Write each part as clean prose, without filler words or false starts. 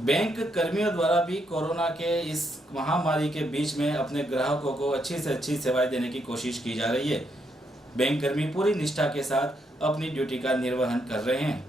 Bank कर्मियों द्वारा भी कोरोना के इस महामारी के बीच में अपने ग्राहकों को अच्छी से अच्छी सेवाएं देने की कोशिश की जा रही है। बैंक कर्मी पूरी निष्ठा के साथ अपनी ड्यूटी का निर्वहन कर रहे हैं।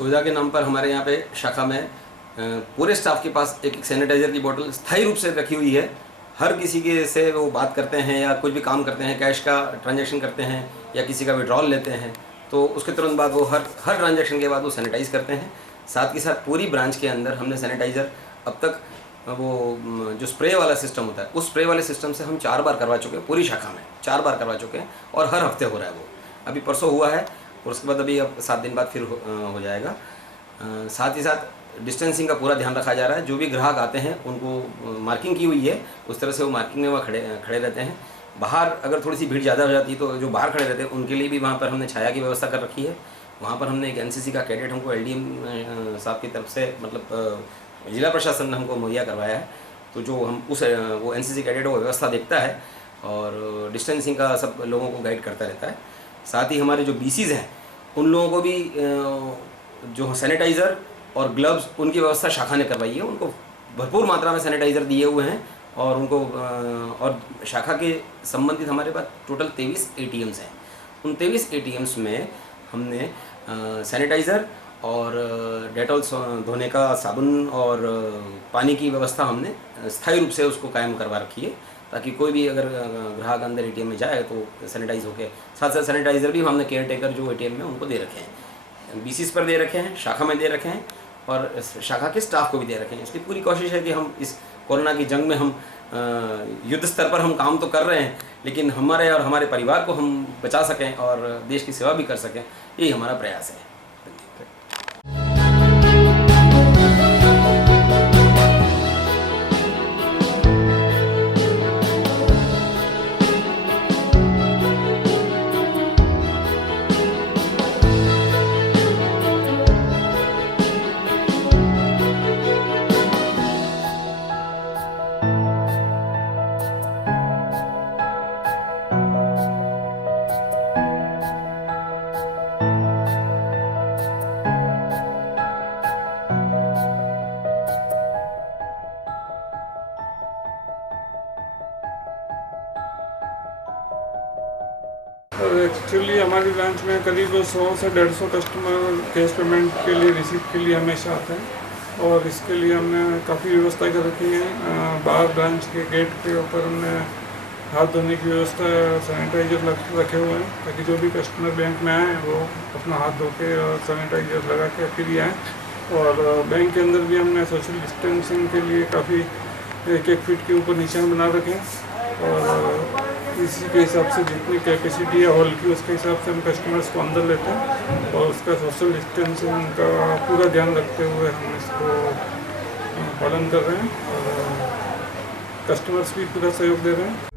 सुविधा के नाम पर हमारे यहाँ पे शाखा में पूरे स्टाफ के पास एक सैनिटाइजर की बोतल स्थायी रूप से रखी हुई है। हर किसी के से वो बात करते हैं या कुछ भी काम करते हैं, कैश का ट्रांजैक्शन करते हैं या किसी का विड्रॉल लेते हैं, तो उसके तुरंत बाद वो हर ट्रांजैक्शन के बाद वो सैनिटाइज करते हैं। साथ ही साथ पूरी ब्रांच के अंदर हमने सैनिटाइज़र अब तक वो जो स्प्रे वाला सिस्टम होता है उस स्प्रे वाले सिस्टम से हम 4 बार करवा चुके हैं। पूरी शाखा में 4 बार करवा चुके हैं और हर हफ्ते हो रहा है। वो अभी परसों हुआ है और उसके बाद अभी अब 7 दिन बाद फिर हो जाएगा। साथ ही साथ डिस्टेंसिंग का पूरा ध्यान रखा जा रहा है। जो भी ग्राहक आते हैं उनको मार्किंग की हुई है, उस तरह से वो मार्किंग में वहाँ खड़े रहते हैं। बाहर अगर थोड़ी सी भीड़ ज़्यादा हो जाती है तो जो बाहर खड़े रहते हैं उनके लिए भी वहाँ पर हमने छाया की व्यवस्था कर रखी है। वहाँ पर हमने एक एनसीसी का कैडेट हमको एलडीएम साहब की तरफ से मतलब जिला प्रशासन ने हमको मुहैया करवाया है। तो जो हम वो एनसीसी कैडेट वो व्यवस्था देखता है और डिस्टेंसिंग का सब लोगों को गाइड करता रहता है। साथ ही हमारे जो बीसीज़ हैं उन लोगों को भी जो सैनिटाइज़र और ग्लव्स उनकी व्यवस्था शाखा ने करवाई है। उनको भरपूर मात्रा में सैनिटाइज़र दिए हुए हैं और उनको और शाखा के संबंधित हमारे पास टोटल 23 एटीएम्स हैं। उन 23 एटीएम्स में हमने सैनिटाइज़र और डेटॉल धोने का साबुन और पानी की व्यवस्था हमने स्थायी रूप से उसको कायम करवा रखी है, ताकि कोई भी अगर ग्राहक अंदर एटीएम में जाए तो सैनिटाइज होके। साथ साथ सैनिटाइज़र भी हमने केयर टेकर जो एटीएम में उनको दे रखे हैं, बीसीस पर दे रखे हैं, शाखा में दे रखे हैं और शाखा के स्टाफ को भी दे रखे हैं। इसकी पूरी कोशिश है कि हम इस कोरोना की जंग में हम युद्ध स्तर पर हम काम तो कर रहे हैं, लेकिन हमारे और हमारे परिवार को हम बचा सकें और देश की सेवा भी कर सकें, यही हमारा प्रयास है। एक्चुअली हमारी ब्रांच में करीब 100 से 150 कस्टमर कैश पेमेंट के लिए रिसीव के लिए हमेशा आते हैं और इसके लिए हमने काफ़ी व्यवस्था कर रखी है। बाहर ब्रांच के गेट के ऊपर हमने हाथ धोने की व्यवस्था, सैनिटाइजर रखे हुए हैं ताकि जो भी कस्टमर बैंक में आए वो अपना हाथ धो के और सैनिटाइजर लगा के फिर ही आएँ। और बैंक के अंदर भी हमने सोशल डिस्टेंसिंग के लिए काफ़ी 1-1 फीट के ऊपर निशान बना रखे हैं और इसी के हिसाब से जितनी कैपेसिटी है हॉल की उसके हिसाब से हम कस्टमर्स को अंदर लेते हैं और उसका सोशल डिस्टेंसिंग का पूरा ध्यान रखते हुए हम इसको पालन कर रहे हैं और कस्टमर्स भी पूरा सहयोग दे रहे हैं।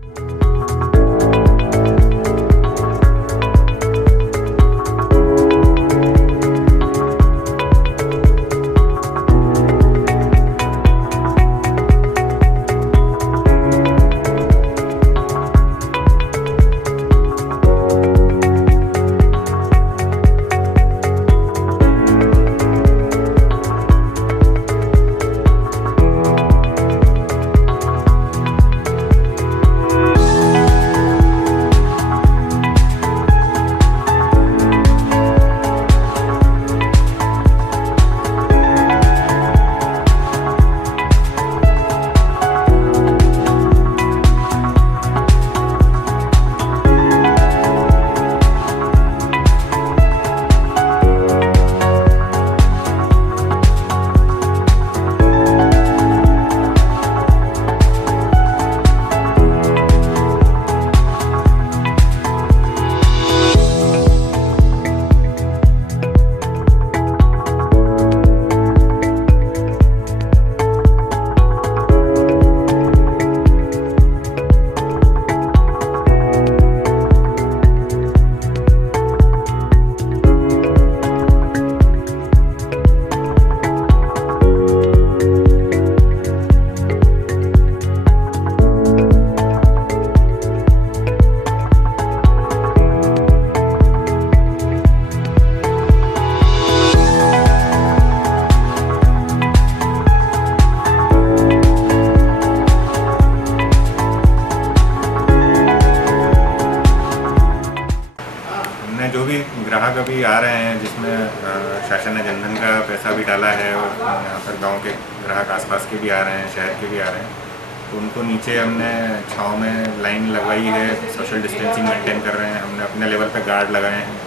जो भी ग्राहक अभी आ रहे हैं जिसमें शासन ने जनधन का पैसा भी डाला है और यहाँ पर गांव के ग्राहक आसपास के भी आ रहे हैं, शहर के भी आ रहे हैं, तो उनको नीचे हमने छाँव में लाइन लगवाई है, सोशल डिस्टेंसिंग मेंटेन कर रहे हैं। हमने अपने लेवल पे गार्ड लगाए हैं,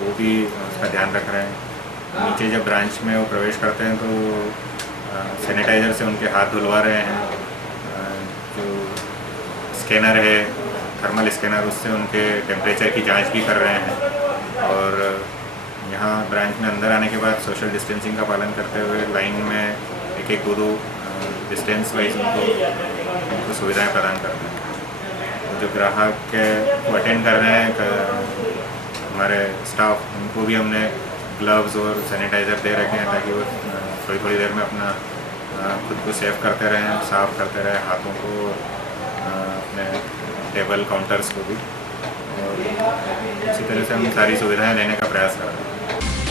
वो भी उसका ध्यान रख रहे हैं। नीचे जब ब्रांच में वो प्रवेश करते हैं तो सैनिटाइज़र से उनके हाथ धुलवा रहे हैं। जो स्कैनर है, थर्मल स्कैनर, उससे उनके टेम्परेचर की जांच भी कर रहे हैं। और यहाँ ब्रांच में अंदर आने के बाद सोशल डिस्टेंसिंग का पालन करते हुए लाइन में एक एक दो डिस्टेंस वाइज उनको सुविधाएं प्रदान करते हैं। जो ग्राहक को अटेंड कर रहे हैं हमारे स्टाफ, उनको भी हमने ग्लव्स और सैनिटाइज़र दे रखे हैं ताकि वो थोड़ी थोड़ी देर में अपना खुद को सेव करते रहें, साफ़ करते रहें हाथों को, अपने टेबल काउंटर्स को भी। और इसी तरह से हम सारी सुविधाएं देने का प्रयास कर रहे हैं।